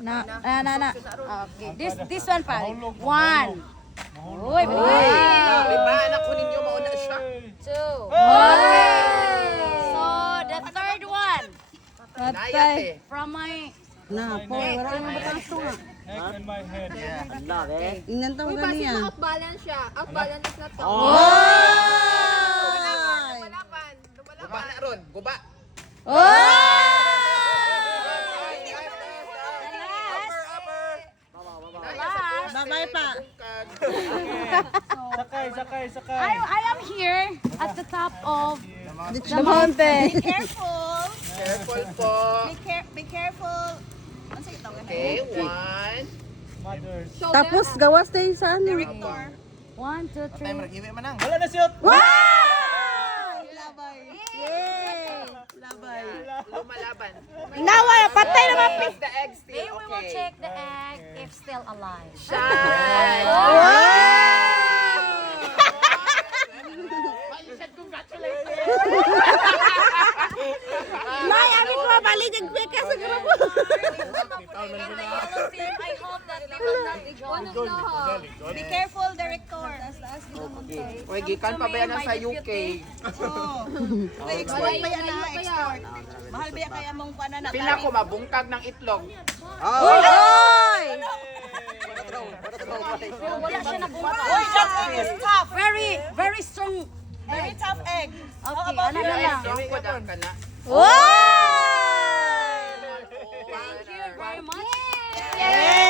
Na. Okay. This one pa. One. Uy, bilis. Diba, anak ko ninyo mauna siya. Two. So, the third one. Nayat eh. From my... Na, po, wala naman bataso nga. Head in my head. Inan tao ganiyan. Out-balance siya. Out-balance na to. Lumalaban na ron, guba. Babay pa. Sakay. I am here at the top of The mountain. Careful. Careful po. Be careful. Ano sa ito? Okay, one. Mothers. Tapos gawas tayo sa ano. Director. 1, 2, 3. Wala na shoot. Labay. Yay! Labay. Lumalaban. Nawa, patay naman. Is the egg Then still we will okay? check the egg if still alive. Shine! May, amin ko, balik ang peka sa grupo. I hope that they will not join. Be careful, Director. Uy, gikan pa ba yan sa UK? Export pa yan na, export. Mahal ba yan kaya mong pananakari? Pila ko mabungkag ng itlog. Oy! Wala siya na Uy, that's tough. Very strong. Very tough egg. Okay, ano na lang. Strong ko dang ka na. Wow! Thank you very much.